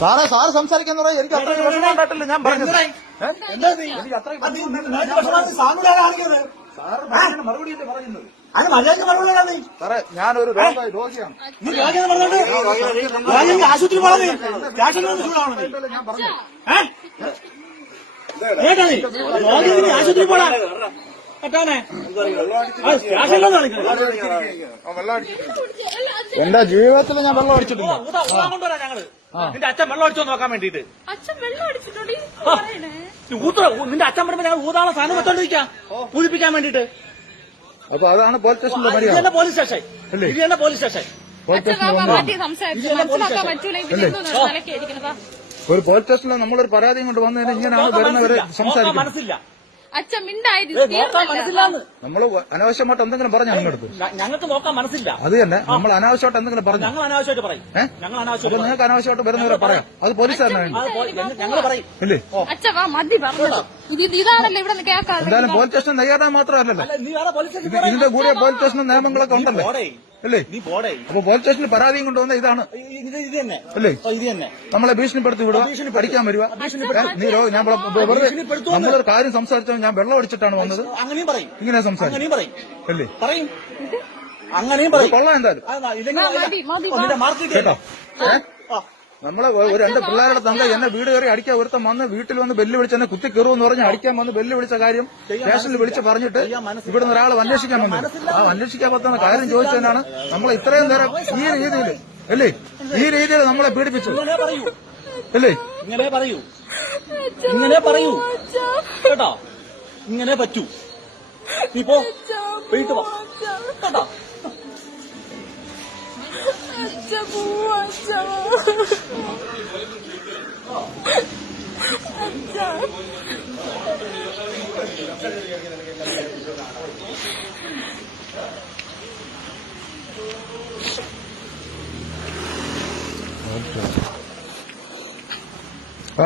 Sir സംസാരിക്കുന്ന എനിക്ക് അത്ര വിഷമം ഉണ്ടായിട്ടില്ല. ഞാൻ പറഞ്ഞത് എനിക്ക് അത്ര സാറ് മറുപടിയല്ലേ പറയുന്നത്. സാറേ ഞാനൊരു രോഗിയാണ്. ആശുപത്രി ആശുപത്രി പോടാ എന്റെ ജീവിതത്തിൽ ഞാൻ വെള്ളം അടിച്ചിട്ടില്ല. കൊണ്ടുവരാ ഞങ്ങള് നിന്റെ അച്ഛൻ വെള്ളം അടിച്ചോ നോക്കാൻ വേണ്ടിട്ട്. നിന്റെ അച്ഛൻ പറയുമ്പോ ഞങ്ങൾ ഊതാളെ സാധനം വെച്ചോണ്ടിരിക്കാം പൂജിപ്പിക്കാൻ വേണ്ടിട്ട്. അപ്പൊ അതാണ് പോലീസ് സ്റ്റേഷനിലെ ഇത് തന്നെ പോലീസ് സ്റ്റേഷൻ. ഇത് തന്നെ പോലീസ് സ്റ്റേഷൻ. ഒരു പോലീസ് സ്റ്റേഷനിൽ നമ്മളൊരു പരാതിയും കൊണ്ട് വന്നതിന് ഇങ്ങനെയാണ് വരുന്നവരെ സംസാരിക്കുന്നത്. മനസ്സില്ല നമ്മള് അനാവശ്യമായിട്ട് എന്തെങ്കിലും പറഞ്ഞു ഞങ്ങളടുത്ത് ഞങ്ങൾക്ക് നോക്കാൻ മനസ്സില്ല. അത് തന്നെ നമ്മൾ അനാവശ്യമായിട്ട് എന്തെങ്കിലും പറഞ്ഞു ഞങ്ങൾ അനാവശ്യമായിട്ട് പറയും. അപ്പൊ നിങ്ങൾക്ക് അനാവശ്യമായിട്ട് വരുന്നവരെ പറയാം. അത് പോലീസുകാരനാണ് ഞങ്ങൾ പറയും. ഇല്ലേ ഇതാണല്ലോ ഇവിടെ കേൾക്കാം. എന്തായാലും പോലീസ് സ്റ്റേഷൻ നെയ്യാറാൻ മാത്രമല്ലല്ലോ, നീ വേറെ പോലീസ് ഇതിന്റെ കൂടെ പോലീസ് സ്റ്റേഷൻ നിയമങ്ങളൊക്കെ ഉണ്ടല്ലോ അല്ലേ. നീ പോടേ. അപ്പൊ പോലീസ് സ്റ്റേഷനിൽ പരാതിയും കൊണ്ടുവന്ന ഇതാണ് ഇത് തന്നെ അല്ലേ. ഇത് തന്നെ നമ്മളെ ഭീഷണിപ്പെടുത്തി വിടുക, പഠിക്കാൻ വരിക. ഞാൻ നമ്മളൊരു കാര്യം സംസാരിച്ചാൽ ഞാൻ വെള്ളം അടിച്ചിട്ടാണ് വന്നത്. അങ്ങനെയും പറയും. ഇങ്ങനെ സംസാരിക്കും പറയും അല്ലേ. പറയും അങ്ങനെയും പറയും. കൊള്ളാം എന്തായാലും കേട്ടോ. നമ്മളെ രണ്ട് പിള്ളേരുടെ തന്ത എന്നെ വീട് കയറി അടിക്കാൻ ഒരുത്തം വന്ന് വീട്ടിൽ വന്ന് ബെല്ല് വിളിച്ച് എന്നെ കുത്തി കയറുമെന്ന് പറഞ്ഞ് അടിക്കാൻ വന്ന് ബെല്ല് വിളിച്ച കാര്യം സ്റ്റേഷനിൽ വിളിച്ച് പറഞ്ഞിട്ട് ഇവിടുന്ന് ഒരാൾ അന്വേഷിക്കാൻ വന്നു. ആ അന്വേഷിക്കാൻ പറ്റുന്ന കാര്യം ചോദിച്ചതിനാണ് നമ്മളെ ഇത്രയും നേരം ഈ രീതിയിൽ അല്ലേ, ഈ രീതിയിൽ നമ്മളെ പീഡിപ്പിച്ചു അല്ലേ. ഇങ്ങനെ പറയൂ, ഇങ്ങനെ പറയൂ കേട്ടോ. ഇങ്ങനെ പറ്റൂ. നീ പോ വീട്ടു പോ കേട്ടോ. ആ